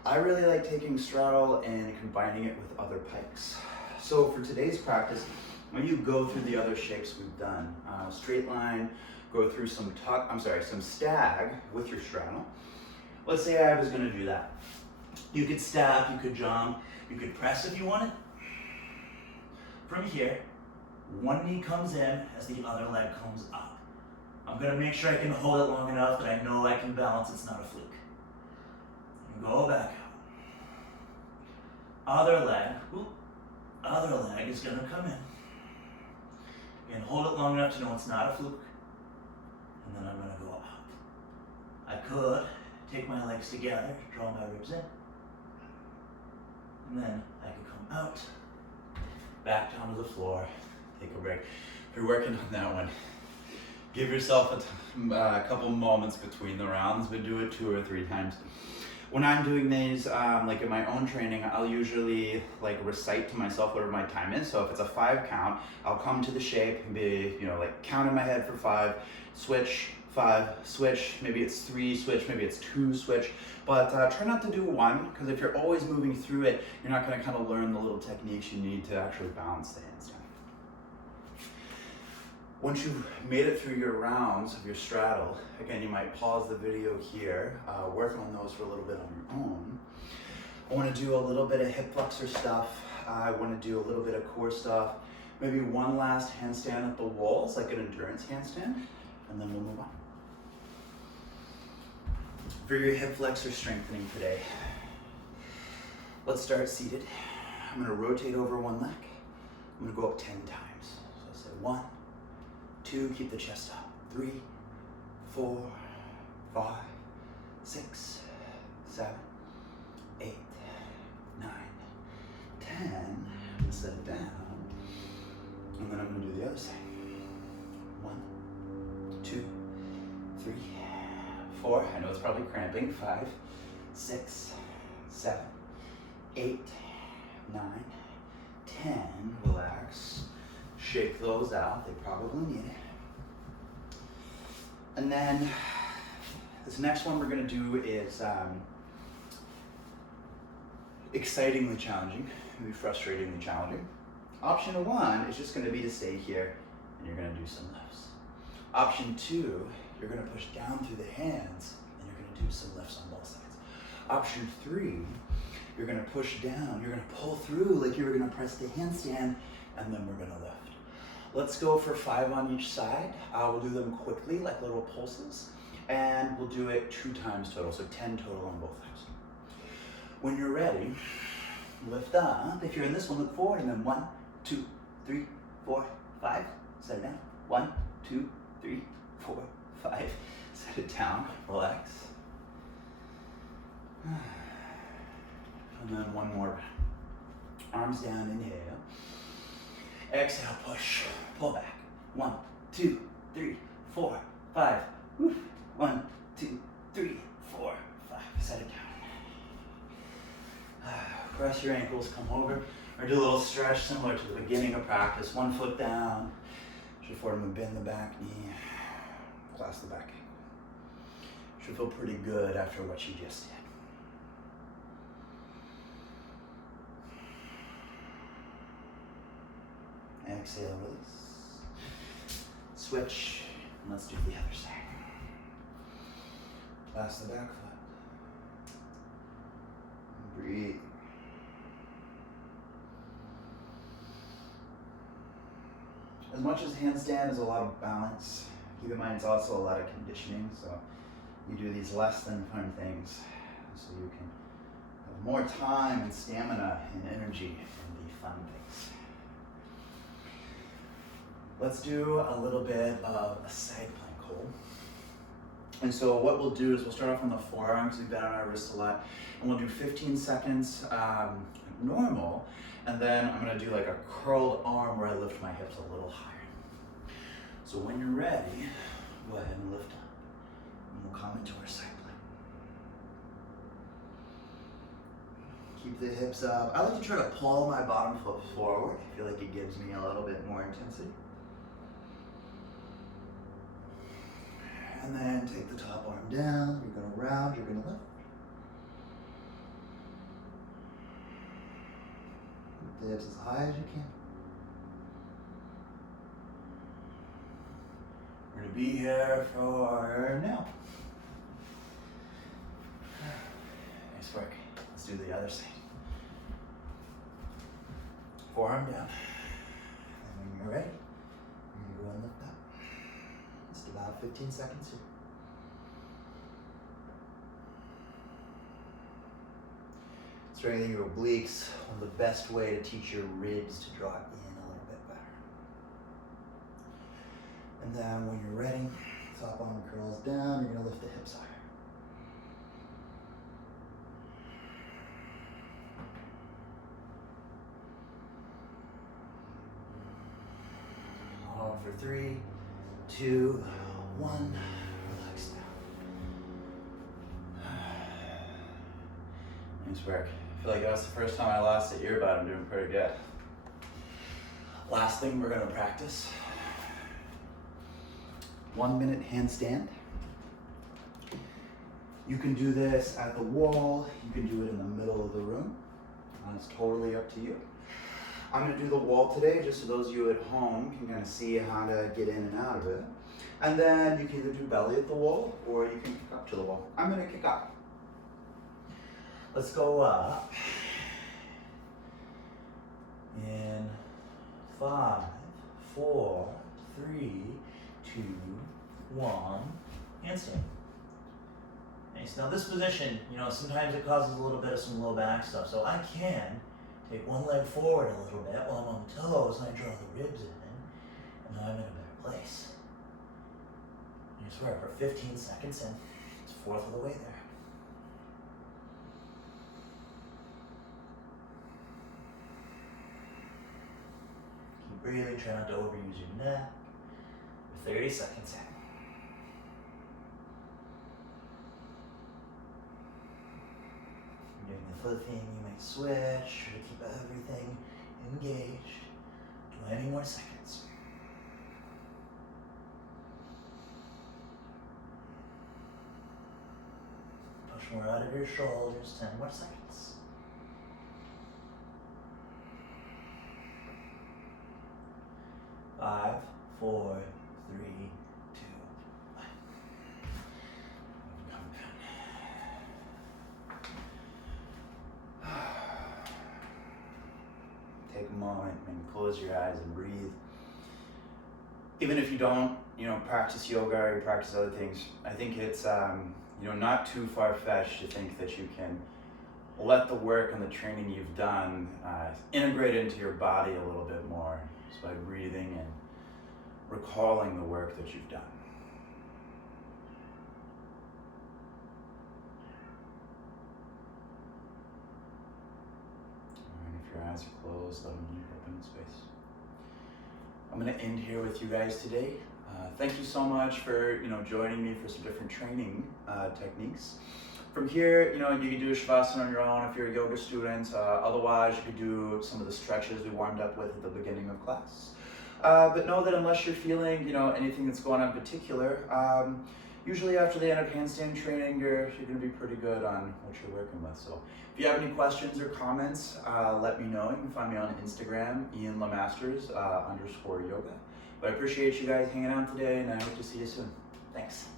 I really like taking straddle and combining it with other pikes. So for today's practice, when you go through the other shapes we've done, straight line, go through some stag with your straddle. Let's say I was gonna do that. You could stab, you could jump, you could press if you wanted. From here, One knee comes in as the other leg comes up. I'm gonna make sure I can hold it long enough that I know I can balance, it's not a fluke. And go back out. Other leg is gonna come in. And hold it long enough to know it's not a fluke. And then I'm gonna go out. I could take my legs together, draw my ribs in. And then I could come out, back down to the floor, take a break. If you're working on that one, give yourself a couple moments between the rounds, but do it 2 or 3 times. When I'm doing these, like in my own training, I'll usually like recite to myself whatever my time is. So if it's a 5 count, I'll come to the shape and be, like count in my head for 5, switch, 5, switch, maybe it's 3, switch, maybe it's 2, switch. But try not to do 1, because if you're always moving through it, you're not gonna kind of learn the little techniques you need to actually balance the handstand. Once you've made it through your rounds of your straddle, again, you might pause the video here, work on those for a little bit on your own. I want to do a little bit of hip flexor stuff. I want to do a little bit of core stuff. Maybe one last handstand at the walls, like an endurance handstand, and then we'll move on. For your hip flexor strengthening today, let's start seated. I'm going to rotate over one leg. I'm going to go up 10 times. So I'll say 1, 2, keep the chest up. 3, 4, 5, 6, 7, 8, 9, 10. I'm gonna set it down. And then I'm gonna do the other side. 1, 2, 3, 4. I know it's probably cramping. 5, 6, 7, 8, 9, 10. Relax. Shake those out, they probably need it. And then this next one we're gonna do is excitingly challenging, maybe frustratingly challenging. Option 1 is just gonna be to stay here and you're gonna do some lifts. Option 2, you're gonna push down through the hands and you're gonna do some lifts on both sides. Option 3, you're gonna push down, you're gonna pull through like you were gonna press the handstand, and then we're gonna lift. Let's go for 5 on each side. We'll do them quickly, like little pulses, and we'll do it 2 times total, so 10 total on both sides. When you're ready, lift up. If you're in this one, look forward, and then 1, 2, 3, 4, 5. Set it down. 1, 2, 3, 4, 5. Set it down. Relax. And then one more. Arms down. Inhale. Exhale, push, pull back. 1, 2, 3, 4, 5. 1, 2, 3, 4, 5. Set it down. Press your ankles, come over, or do a little stretch similar to the beginning of practice. 1 foot down. Should forward and bend the back knee, clasp the back ankle. Should feel pretty good after what you just did. Exhale, release. Switch, and let's do the other side. Clasp the back foot. Breathe. As much as handstand is a lot of balance, keep in mind it's also a lot of conditioning, so you do these less than fun things so you can have more time and stamina and energy in the fun things. Let's do a little bit of a side plank hold. And so what we'll do is we'll start off on the forearms. We've been on our wrists a lot. And we'll do 15 seconds normal. And then I'm going to do like a curled arm where I lift my hips a little higher. So when you're ready, go ahead and lift up. And we'll come into our side plank. Keep the hips up. I like to try to pull my bottom foot forward. I feel like it gives me a little bit more intensity. And then take the top arm down. You're going to round, you're going to lift. Lift the hips as high as you can. We're going to be here for now. Nice work. Let's do the other side. Forearm down. And when All right, I'm gonna go and lift up. Just about 15 seconds here. Strengthening your obliques, one of the best way to teach your ribs to draw in a little bit better. And then when you're ready, top arm curls down, you're gonna lift the hips higher. Hold on for 3, 2, 1, relax down. Nice work. I feel like that was the first time I lost an earbud. I'm doing pretty good. Last thing we're gonna practice. 1 minute handstand. You can do this at the wall, you can do it in the middle of the room. It's totally up to you. I'm gonna do the wall today, just so those of you at home can kind of see how to get in and out of it. And then you can either do belly at the wall, or you can kick up to the wall. I'm gonna kick up. Let's go up. In 5, 4, 3, 2, 1, handstand. Nice. Now this position, sometimes it causes a little bit of some low back stuff, so I can take one leg forward a little bit while I'm on the toes, and I draw the ribs in, and now I'm in a better place. You just work for 15 seconds, and it's 1/4 of the way there. Keep breathing, try not to overuse your neck. 30 seconds in. Doing the foot thing, you might switch, try to keep everything engaged. 20 more seconds. Push more out of your shoulders, 10 more seconds. 5, 4, 3, 2, 1. Come down. Take a moment and close your eyes and breathe. Even if you don't, practice yoga or you practice other things, I think it's, not too far-fetched to think that you can let the work and the training you've done integrate into your body a little bit more, just by breathing and recalling the work that you've done. And if your eyes are closed, let them open in space. I'm going to end here with you guys today. Thank you so much for joining me for some different training techniques. From here, you can do a shavasana on your own if you're a yoga student. Otherwise, you could do some of the stretches we warmed up with at the beginning of class. But know that unless you're feeling, anything that's going on in particular, usually after the end of handstand training, you're going to be pretty good on what you're working with. So if you have any questions or comments, let me know. You can find me on Instagram, LeMasters _yoga. But I appreciate you guys hanging out today, and I hope to see you soon. Thanks.